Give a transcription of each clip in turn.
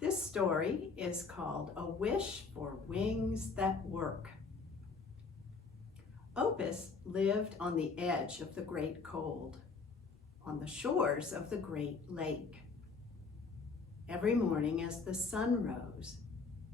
This story is called A Wish for Wings That Work. Opus lived on the edge of the great cold, on the shores of the great lake. Every morning as the sun rose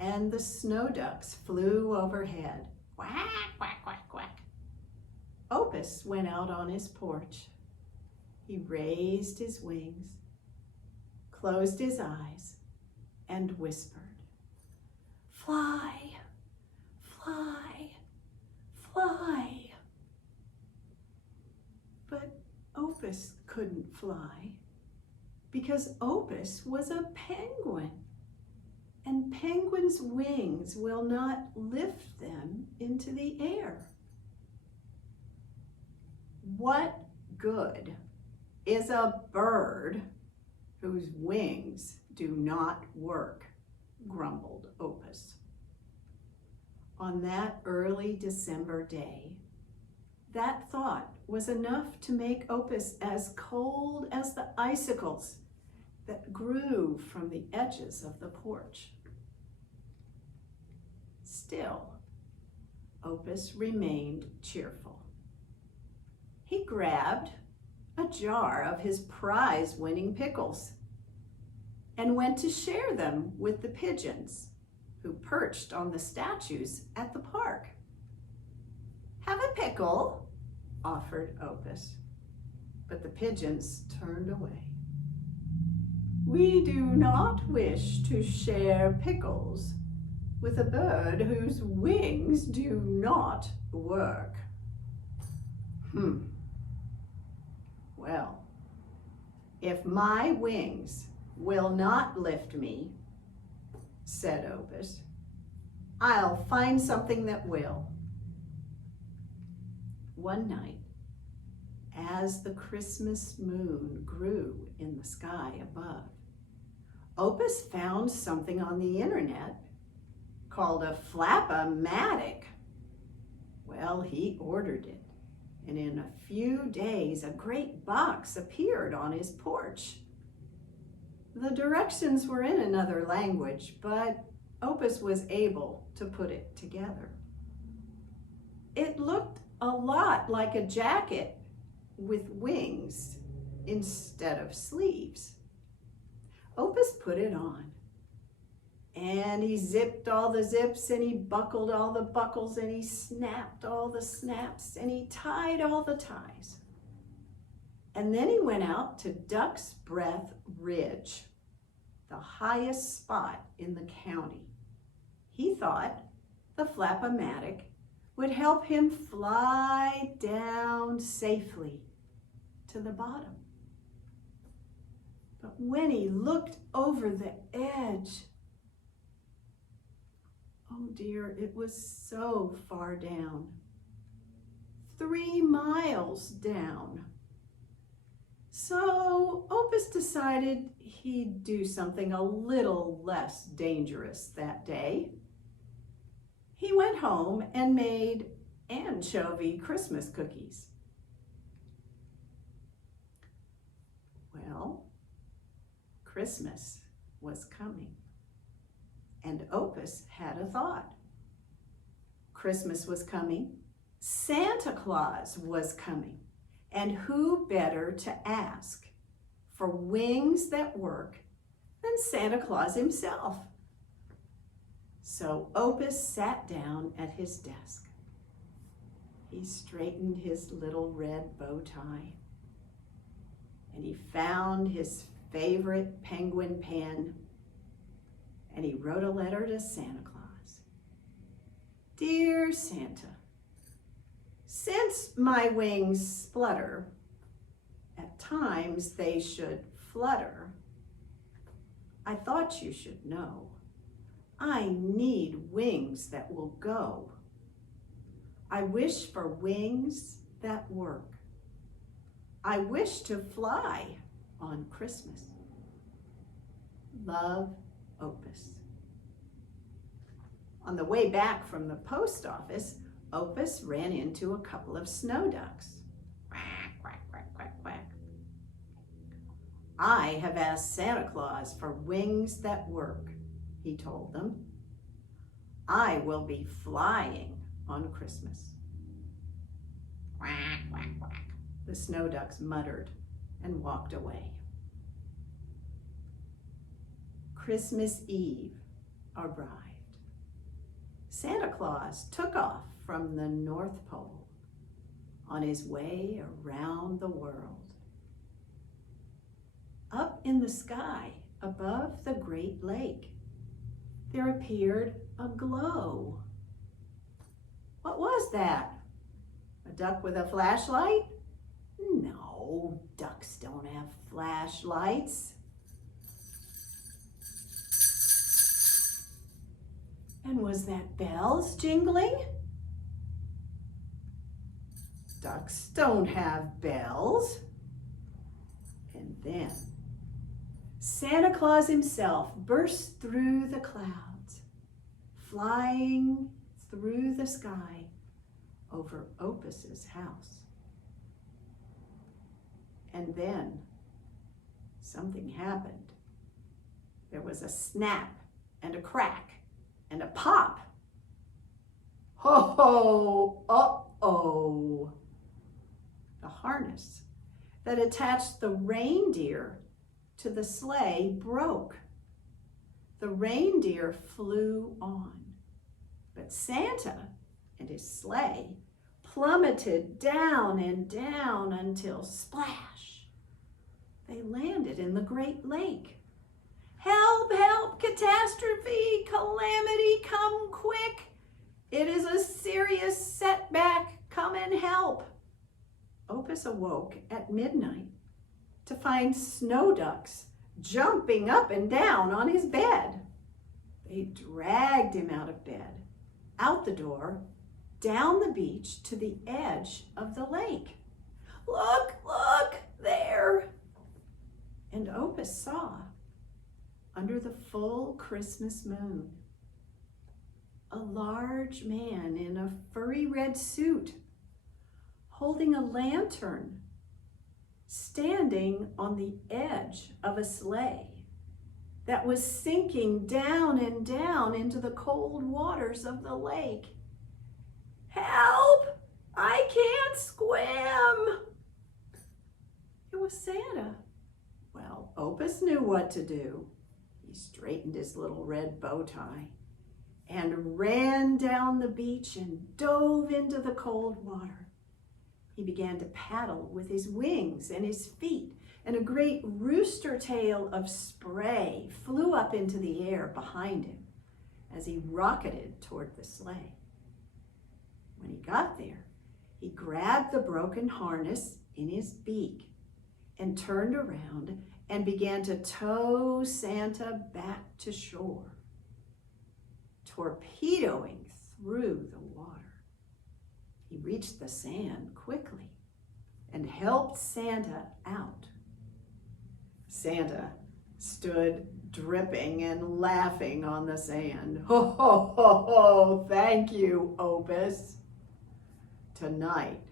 and the snow ducks flew overhead, quack, quack, quack, quack, Opus went out on his porch. He raised his wings, closed his eyes, and whispered, "Fly, fly, fly." But Opus couldn't fly because Opus was a penguin, and penguins' wings will not lift them into the air. What good is a bird whose wings do not work? Grumbled Opus. On that early December day, that thought was enough to make Opus as cold as the icicles that grew from the edges of the porch. Still, Opus remained cheerful. He grabbed a jar of his prize-winning pickles and went to share them with the pigeons who perched on the statues at the park. "Have a pickle," offered Opus, but the pigeons turned away. "We do not wish to share pickles with a bird whose wings do not work." Well, if my wings will not lift me, said Opus, I'll find something that will. One night, as the Christmas moon grew in the sky above, Opus found something on the internet called a flap-o-matic. Well, he ordered it, and in a few days, a great box appeared on his porch. The directions were in another language, but Opus was able to put it together. It looked a lot like a jacket with wings instead of sleeves. Opus put it on, and he zipped all the zips, and he buckled all the buckles, and he snapped all the snaps, and he tied all the ties. And then he went out to Duck's Breath Ridge, the highest spot in the county. He thought the flap-o-matic would help him fly down safely to the bottom. But when he looked over the edge, oh dear, it was so far down. 3 miles down. So Opus decided he'd do something a little less dangerous that day. He went home and made anchovy Christmas cookies. Well, Christmas was coming, and Opus had a thought. Christmas was coming, Santa Claus was coming, and who better to ask for wings that work than Santa Claus himself? So Opus sat down at his desk. He straightened his little red bow tie, and he found his favorite penguin pen, and he wrote a letter to Santa Claus. "Dear Santa, since my wings splutter, at times they should flutter, I thought you should know I need wings that will go. I wish for wings that work. I wish to fly on Christmas. Love, Opus." On the way back from the post office, Opus ran into a couple of snow ducks. Quack, quack, quack, quack, quack. I have asked Santa Claus for wings that work, he told them. I will be flying on Christmas. Quack, quack, quack, the snow ducks muttered and walked away. Christmas Eve arrived. Santa Claus took off from the North Pole on his way around the world. Up in the sky above the Great Lake, there appeared a glow. What was that? A duck with a flashlight? No, ducks don't have flashlights. And was that bells jingling? Ducks don't have bells. And then Santa Claus himself burst through the clouds, flying through the sky over Opus's house. And then something happened. There was a snap and a crack and a pop. Ho ho, uh-oh. The harness that attached the reindeer to the sleigh broke. The reindeer flew on, but Santa and his sleigh plummeted down and down until splash, they landed in the Great Lake. Help, help, catastrophe, calamity, come quick. It is a serious setback, come and help. Opus awoke at midnight to find snow ducks jumping up and down on his bed. They dragged him out of bed, out the door, down the beach to the edge of the lake. Look, look, there. And Opus saw, under the full Christmas moon, a large man in a furry red suit, holding a lantern, standing on the edge of a sleigh that was sinking down and down into the cold waters of the lake. Help! I can't swim! It was Santa. Well, Opus knew what to do. He straightened his little red bow tie and ran down the beach and dove into the cold water. He began to paddle with his wings and his feet, and a great rooster tail of spray flew up into the air behind him as he rocketed toward the sleigh. When he got there, he grabbed the broken harness in his beak and turned around and began to tow Santa back to shore, torpedoing through the water. He reached the sand quickly and helped Santa out. Santa stood dripping and laughing on the sand. Ho, ho, ho, ho, thank you, Opus. Tonight,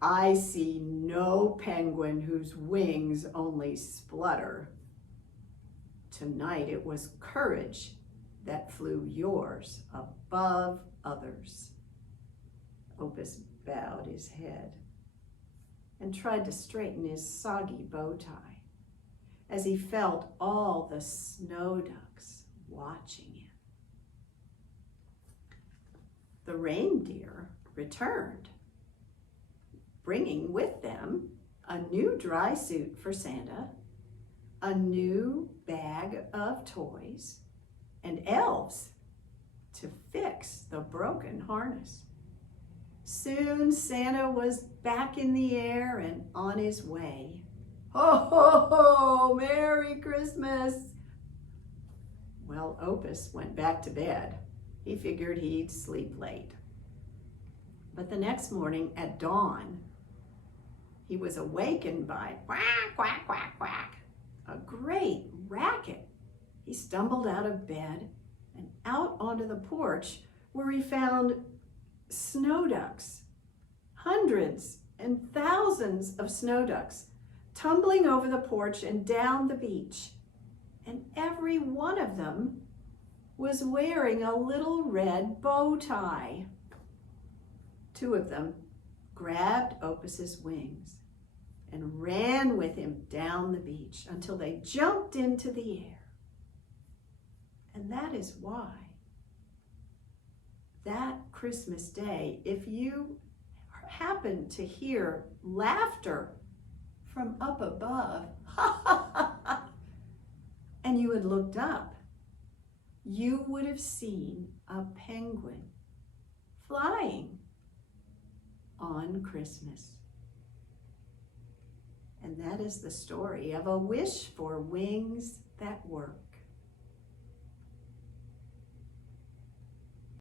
I see no penguin whose wings only splutter. Tonight it was courage that flew yours above others. Opus bowed his head and tried to straighten his soggy bow tie as he felt all the snow ducks watching him. The reindeer returned, bringing with them a new dry suit for Santa, a new bag of toys, and elves to fix the broken harness. Soon Santa was back in the air and on his way. Ho, ho, ho, Merry Christmas! Well, Opus went back to bed. He figured he'd sleep late. But the next morning at dawn, he was awakened by quack, quack, quack, quack, a great racket. He stumbled out of bed and out onto the porch where he found snow ducks, hundreds and thousands of snow ducks tumbling over the porch and down the beach. And every one of them was wearing a little red bow tie. Two of them grabbed Opus's wings and ran with him down the beach until they jumped into the air. And that is why that Christmas day, if you happen to hear laughter from up above, and you had looked up, you would have seen a penguin flying on Christmas. And that is the story of a wish for wings that work.